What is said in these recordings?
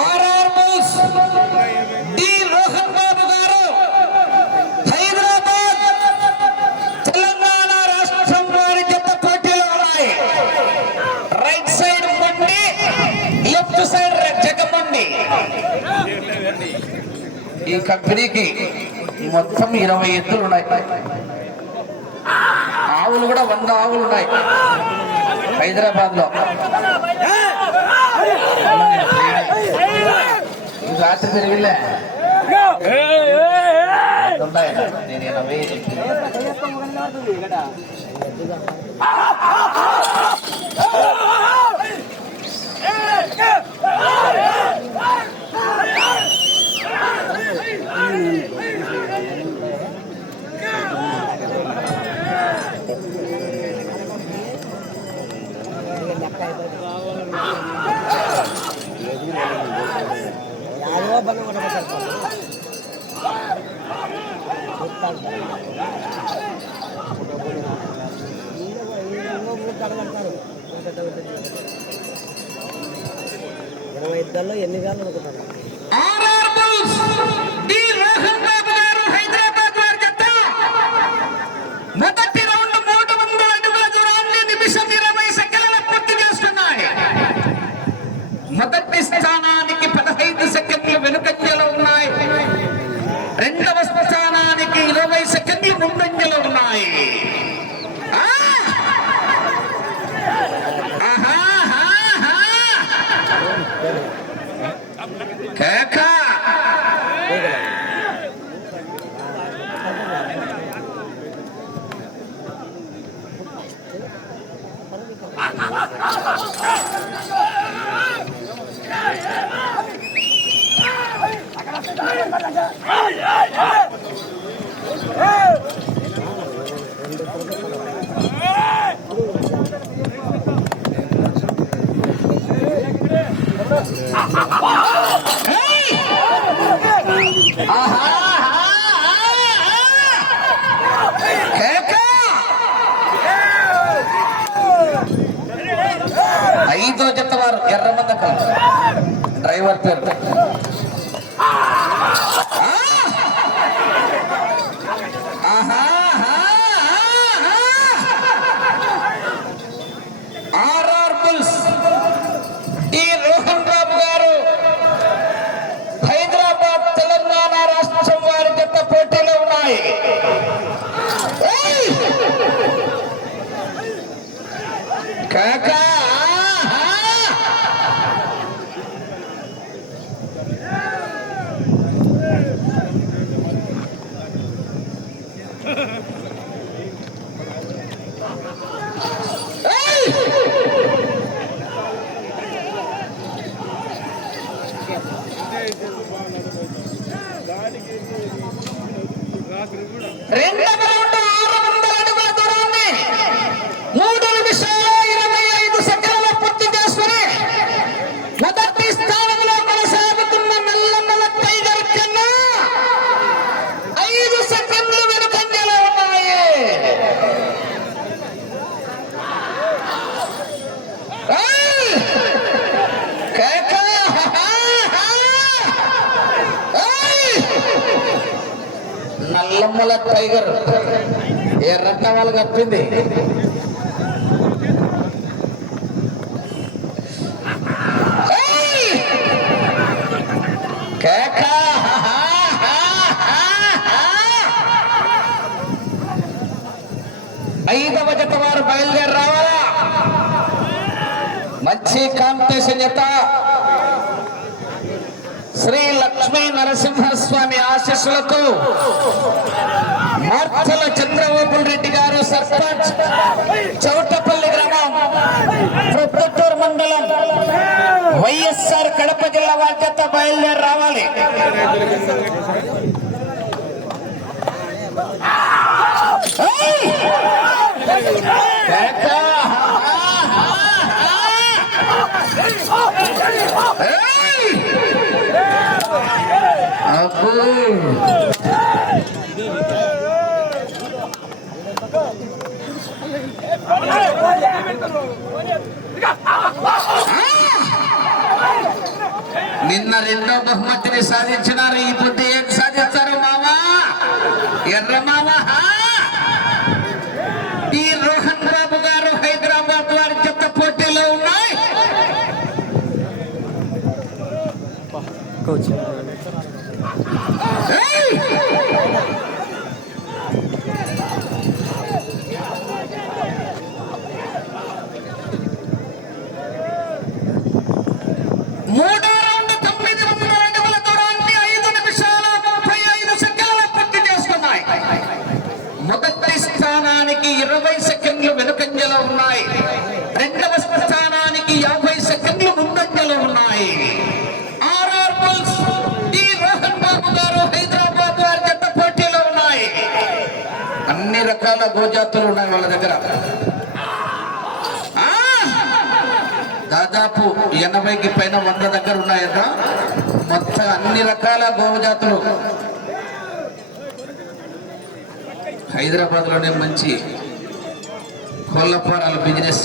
RR bulls D Rohan బాబు గారు హైదరాబాద్ తెలంగాణ రాష్ట్రం వారి జత పోటీలో ఉన్నాయి. రైట్ సైడ్ మండి, లెఫ్ట్ సైడ్ జగమండి. ఈ కంపెనీకి మొత్తం 20 ఎద్దులు ఉన్నాయి. ఆవులు కూడా 100 ఆవులు ఉన్నాయి హైదరాబాద్ లో. రాత్రి తిరిగిలే నేను 80 ఇద్దరు ఎన్ని గాళ్ళు అనుకుంటారు. మొదటి రౌండ్ 300 అడుగుల దూరాన్ని నిమిషం 20 సెకండ్ల పూర్తి చేస్తున్నాయి. మొదటి స్థానానికి 15 సెకండ్లు వెనుకంజలో ఉన్నాయి. రెండవ స్థానానికి 20 సెకండ్లు ముందంజలో ఉన్నాయి. ఐదో జత వారు ఎర్రమందక డ్రైవర్ పేరు ఆర్ఆర్ బుల్స్ డి రోహన్ బాబు గారు హైదరాబాద్ తెలంగాణ రాష్ట్రం వారి జత పోటీలో ఉన్నాయి. కాకా రెండవ రౌండ్ 600 అడుగుల దూరాన్ని 3 నిమిషాల 25 సెకండ్ల పూర్తి చేసుకుని మొదటి స్థానంలో కొనసాగుతున్న నల్లమల టైగర్ కన్నా 5 సెకండ్లు వెనుకంజలో ఉన్నాయి. నల్లమ్మల టైగర్ ఎర్రన్న వాళ్ళు కప్పింది. ఐదవ జత వారు బయలుదేరి రావాలా. మంచి కాంపిటీషన్ జత శ్రీ లక్ష్మీ నరసింహస్వామి ఆశీస్సులతో మార్చల చంద్రబాబు రెడ్డి గారు సర్పంచ్, చౌటపల్లి గ్రామం, ప్రొద్దుటూరు మండలం, వైఎస్ఆర్ కడప జిల్లా బాధ్యత బయలుదేరి రావాలి. నిన్న రెండో బహుమతిని సాధించినారు. ఈ పొద్దు ఏం సాధిస్తారు మావా? ఎర్ర మావా. ఈ రోహన్ బాబు గారు హైదరాబాద్ వారి చెత్త పోటీలో ఉన్నాయి. మూడో రౌండ్ 900 అడుగుల దూరాన్ని 5 నిమిషాల 35 సెకండ్ల పూర్తి చేసుకున్నాయి. మొదటి స్థానానికి 20 సెకండ్లు వెనుకంజలో ఉన్నాయి. రెండవ స్థానానికి 50 సెకండ్లు ముందంజలో ఉన్నాయి. ఆర్ఆర్ బుల్స్ డి రోహన్ బాబు గారు హైదరాబాద్ వారి జట్ట పోటీలో ఉన్నాయి. అన్ని రకాల గోజాతులు ఉన్నాయి వాళ్ళ దగ్గర. దాదాపు 80కి పైన 100 దగ్గర ఉన్నాయట. మొత్తం అన్ని రకాల గోజాతులు హైదరాబాద్ లోనే మంచి కోళ్ళపారాల బిజినెస్.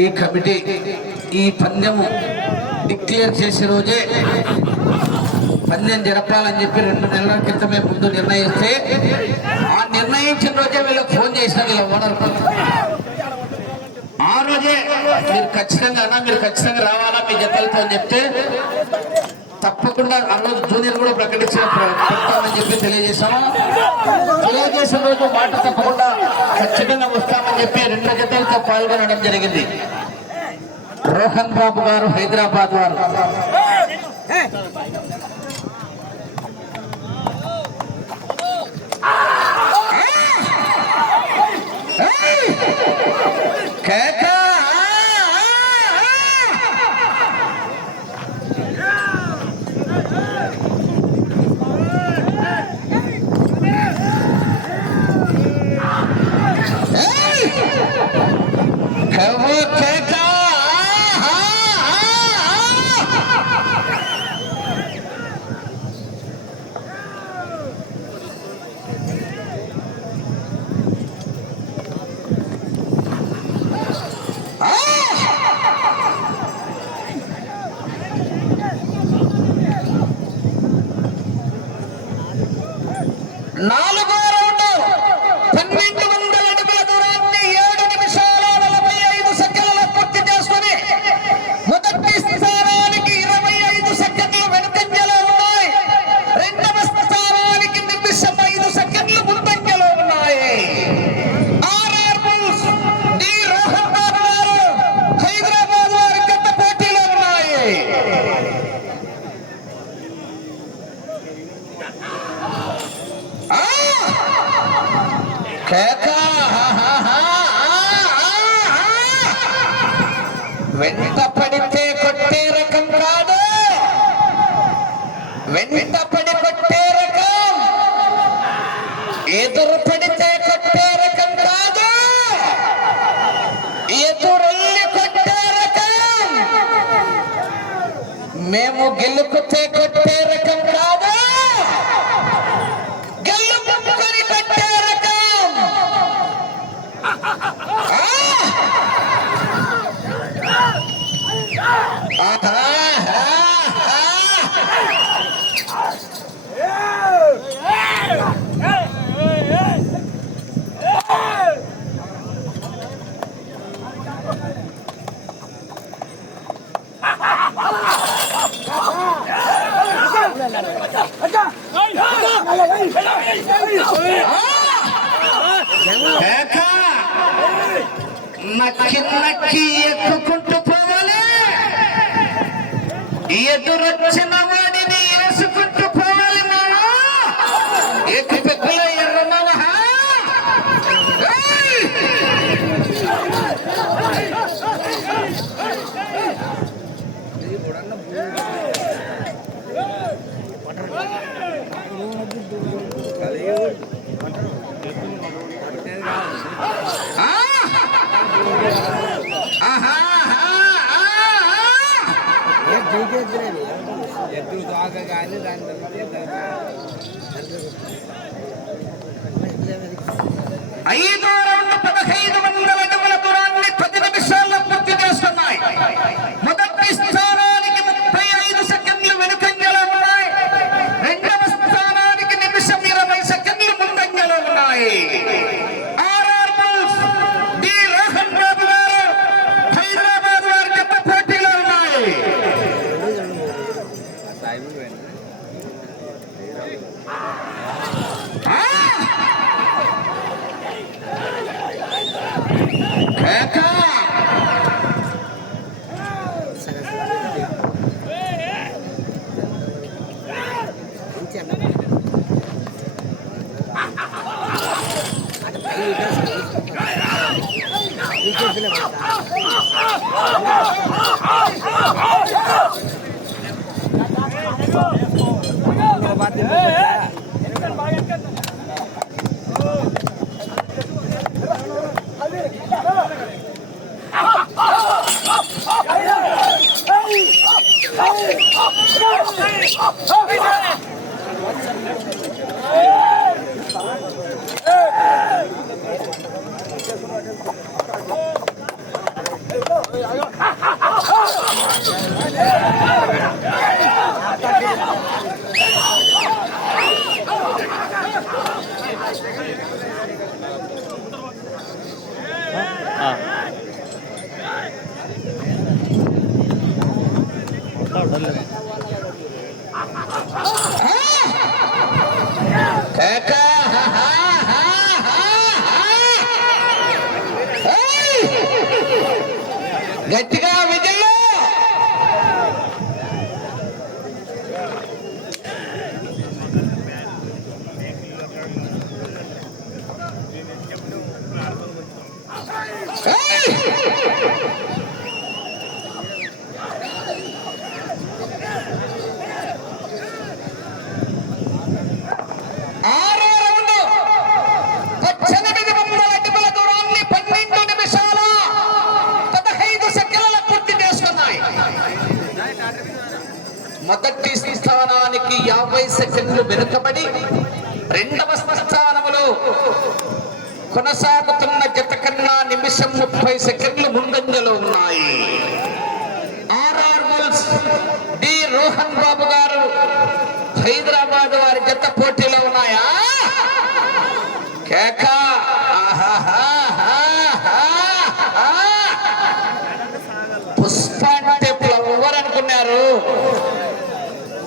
ఈ కమిటీ ఈ పందెము డిక్లేర్ చేసే రోజే పందెం జరపాలని చెప్పి 2 నెలల క్రితమే ముందు నిర్ణయిస్తే, ఆ నిర్ణయించిన రోజే వీళ్ళకి ఫోన్ చేసిన వీళ్ళ ఓనర్. ఆ రోజే మీరు ఖచ్చితంగా రావాలా మీ జతలతో అని చెప్తే తప్పకుండా ఆ రోజు జూనియర్ కూడా పెడతామని చెప్పి తెలియజేశాము. తెలియజేసిన రోజు మాట తప్పకుండా ఖచ్చితంగా వస్తామని చెప్పి 2 జతలతో పాల్గొనడం జరిగింది. రోహన్ బాబు గారు హైదరాబాద్ వారు. నాలుగో రౌండ్ 1200 అడుగుల దూరాన్ని 7 నిమిషాల 45 సెకండ్ల పూర్తి చేసుకుని మొదటి స్థానానికి 25 సెకండ్లు వెనుకంజలో ఉన్నాయి. రెండవ స్థానానికి నిమిషం 5 సెకండ్లు ముందంజలో ఉన్నాయి. ఆర్ఆర్ బుల్స్ డి రోహన్ బాబు గారు హైదరాబాద్ వారి గత పోటీలో ఉన్నాయి. వెంట పడితే కొట్టే రకం కాదు, వెంట పడి కొట్టే రకం, ఎదురు పడితే కొట్టే రకం కాదు, ఎదురెళ్ళి కొట్టే రకం. మేము గెలుపుతే కొట్టే రకం కాదు, గెలుపుకొని కొట్టే రకం. నక్కి నక్కి ఎక్కుకుంటూ పోవాలి, ఎదురొచ్చిన వాడిని వేసుకుంటూ పోవాలి. మావా ఎక్కి పెద్దల ఎర్ర మావా. ఐదో రౌండ్ 1500 అడుగుల దూరాన్ని 10 నిమిషాల్లో గట్టిగా విజయ మొదటి స్థానానికి 50 సెకండ్లు వెనుకబడి రెండవ స్థానములో కొనసాగుతున్న జత కన్నా నిమిషం 30 సెకండ్లు ముందంజలో ఉన్నాయి. ఆర్ఆర్ బుల్స్ డి రోహన్ బాబు గారు హైదరాబాద్ వారి జత పోటీలో ఉన్నాయా? కేక పుష్ప అంటే ఫ్లవర్ అనుకున్నారు.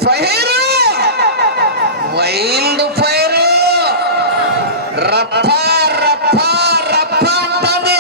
ఫైర్ వైల్డ్ ఫైర్ రప్ప రప్ప రప్ప అంటది.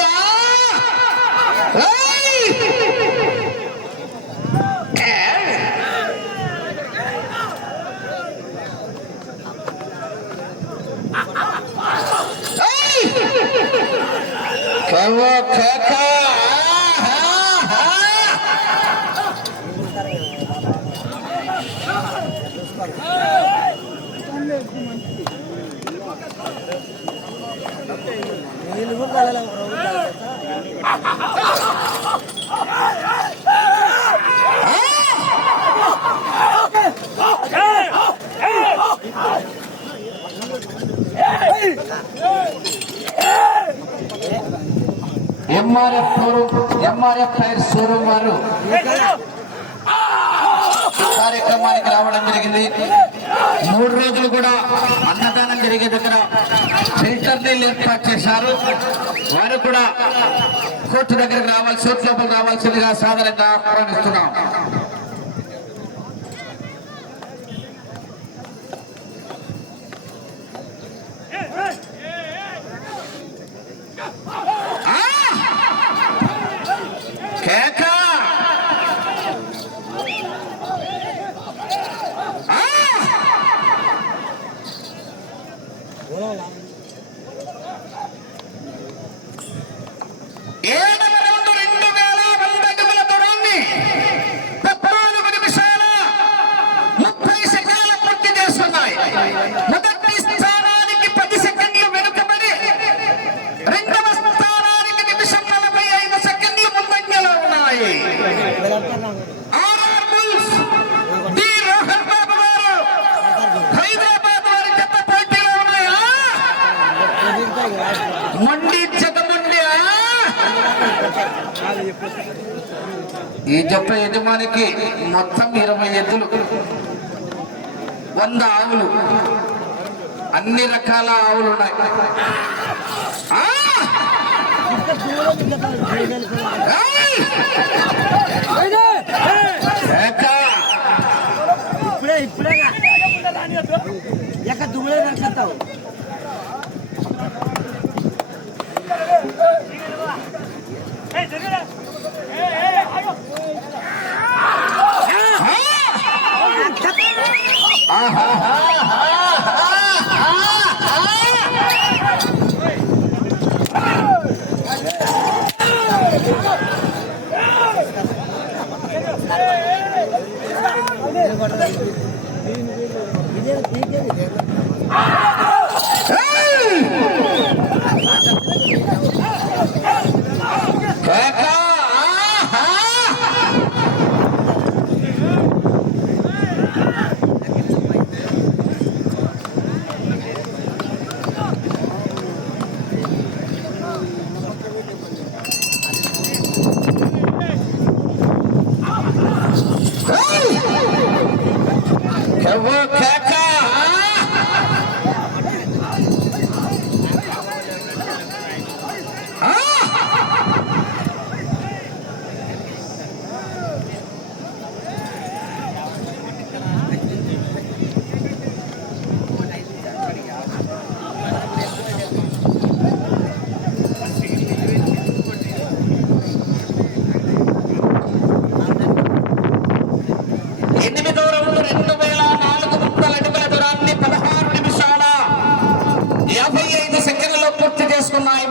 ఎంఆర్ఎఫ్ టైర్ షోరూమ్ వారు కార్యక్రమానికి రావడం జరిగింది. 3 రోజులు కూడా అన్నదానం జరిగే దగ్గర ఫిల్టర్ నీళ్ళు ఏర్పాటు చేశారు. వారు కూడా కోర్టు దగ్గరకు రావాల్సి లోపల రావాల్సిందిగా సాధారణంగా ఆహ్వానిస్తున్నాం. మొదటి స్థానానికి 10 సెకండ్లు వెనుకబడి రెండవ స్థానానికి నిమిషం 45 సెకండ్లు ముందంజలో ఉన్నాయి. ఆర్ఆర్ బుల్స్ డి రోహన్ బాబు గారు హైదరాబాద్ వారి జత పోటీలో ఉన్నాయా? మండి జత ముండియా? ఈ జత యజమానికి మొత్తం 20 ఎద్దులు, 100 ఆవులు, అన్ని రకాల ఆవులు ఉన్నాయి. ఇప్పుడే దుమ్ములే నడుస్తావు.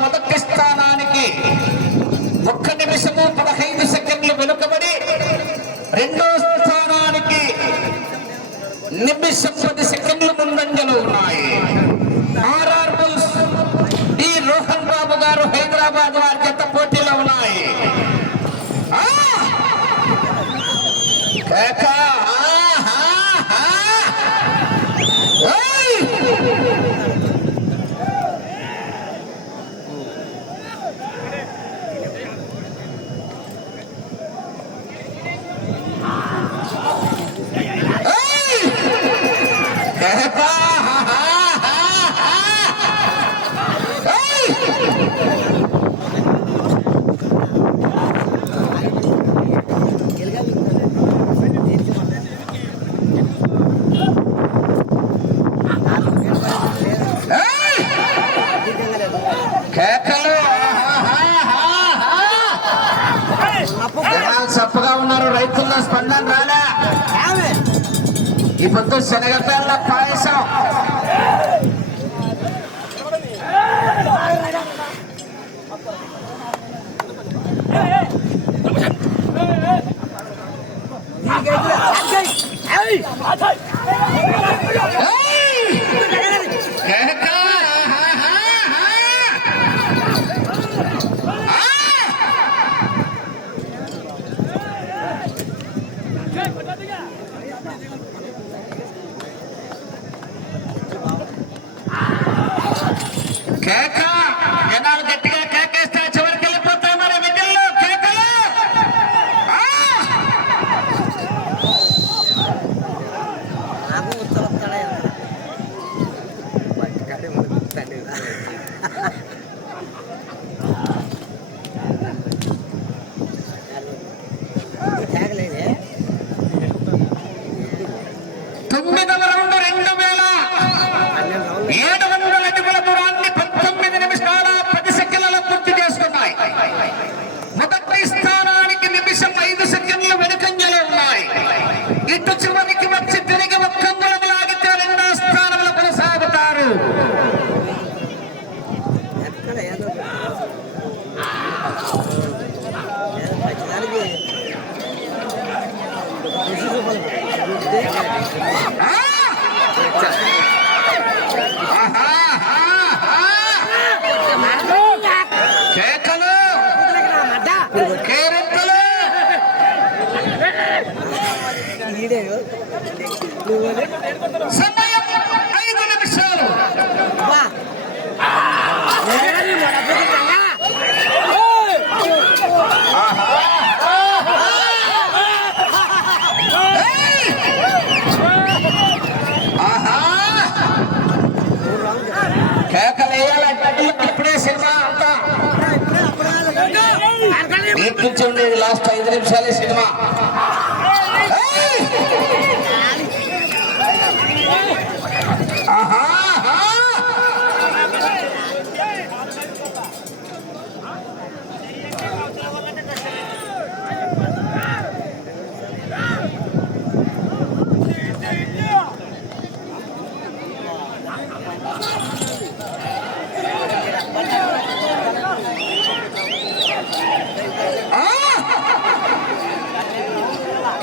మొదటి స్థానానికి 1 నిమిషము 15 సెకండ్లు వెనుకబడి రెండో స్థానానికి నిమిషం 10 సెకండ్లు ముందంజలో ఉన్నాయి. ఆర్ఆర్ బుల్స్ డి రోహన్ బాబు గారు హైదరాబాద్ వారి జత పోటీలో ఉన్నాయి. చప్పగా ఉన్నారు. రైతుల్లో స్పందన రాలే. ఈ పొద్దు శనగపేళ్ళ పాయసం కేక. జనాలు గట్టిగా కేకేస్తే చివరికి వెళ్ళిపోతాయి. మరి విధుల్లో కేకలు. తొమ్మిదవ రౌండ్ 2700 అడుగుల దూరాన్ని 19 నిమిషాల 10 సెకండ్లలో పూర్తి చేసుకున్నాయి. మొదటి స్థానానికి నిమిషం 5 సెకండ్లు వెనుకంజలో ఉన్నాయి. ఇటు చివరికి వచ్చి తిరిగి 1 అంగుళం లాగితే రెండో స్థానంలో కొనసాగుతారు. కేకలు, కేరింతలు. సమయం 5 నిమిషాలు. కేకలేయాలంటే ఇప్పుడే సినిమా అంతా నుంచి ఉండేది. లాస్ట్ 5 నిమిషాలే సినిమా.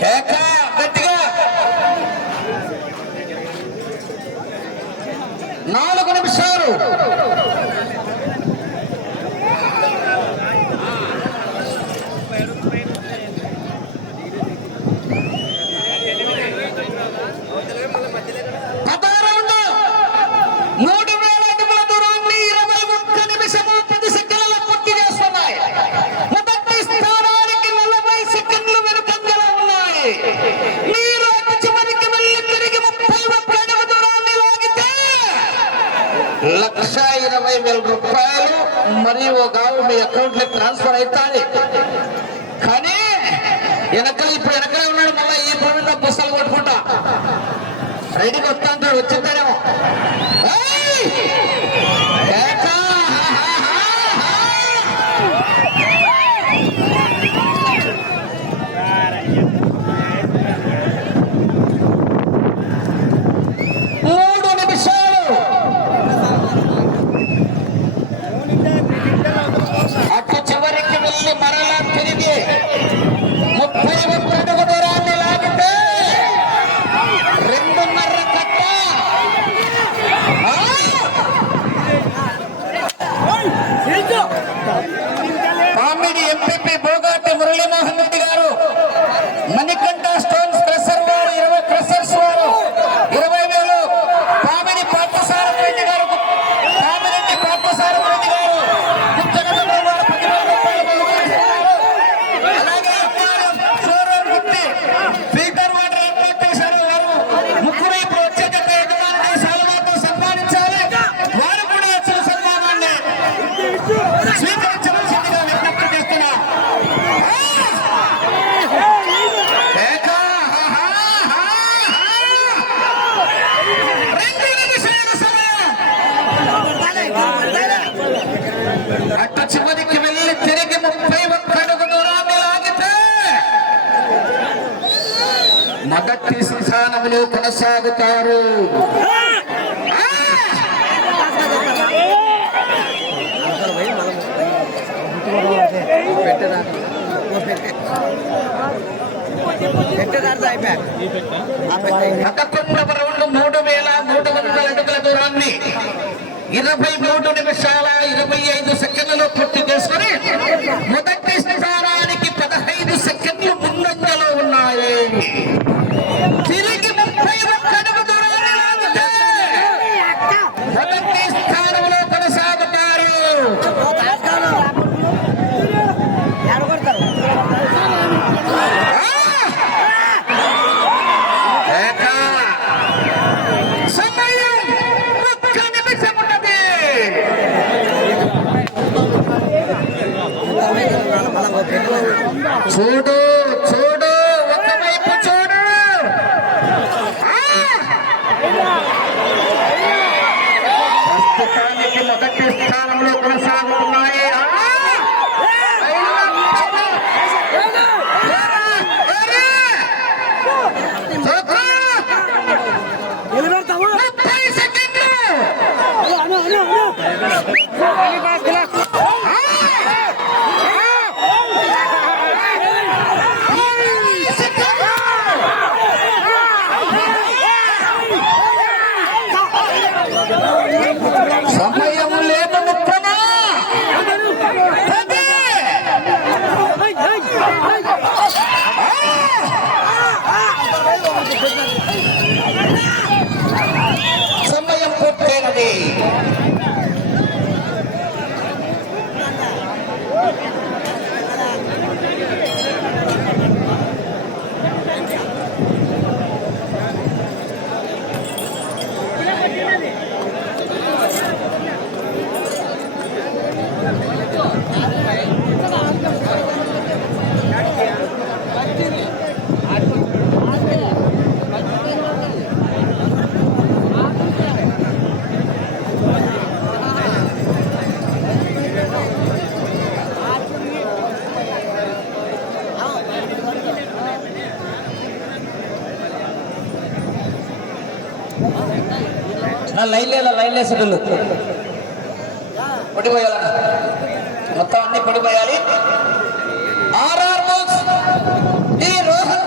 కేక గట్టిగా. 4 నిమిషాలు. ₹1,20,000 మరియు మీ అకౌంట్ లో ట్రాన్స్ఫర్ అవుతాయి. కానీ వెనకలే ఉన్నాడు. మళ్ళీ ఈ పని మీద పుస్తకాలు కొట్టుకుంటా రెడీకి వస్తా అంటాడు. వచ్చిందానేమో మరలా తిరిగి 31 అడుగు దూరాన్ని లాగితే 2.5 కట్ట. కామెడీ ఎంపీపీ బోగాటి మురళీమోహన్ రెడ్డి గారు, మణికంఠ స్టోన్స్ క్రషర్ వారు 20 క్రషర్స్ వారు 20,000, కామెడీ పార్థసారథి రెడ్డి గారు చివరికి వెళ్ళి తిరిగి 31 అడుగు దూరాన్ని లాగితే మొదటి స్థానంలో కొనసాగుతారు. పదకొండవ రౌండ్ 3,300 అడుగుల దూరాన్ని 23 నిమిషాల 25 సెకండ్లలో పూర్తి చేసుకుని మొదటి స్థానానికి 15 సెకండ్లు ముందంజలో ఉన్నాయి. తిరిగి 31 అడుగు దూరాన్ని లాగితే మొదటి స్థానంలో కొనసాగుతారు. చూడు చూడు, ఒకవైపు చూడు. ప్రస్తుతానికి మొదటి స్థానంలో కొనసాగుతున్నాయి. సమయం లేదు మిత్రమా. సమయం పూర్తయినది. లైన్లే సెటిల్ పడిపోయాల మొత్తం అన్ని పడిపోయాలి. ఆర్ఆర్ బాక్స్ ఈ రోహన్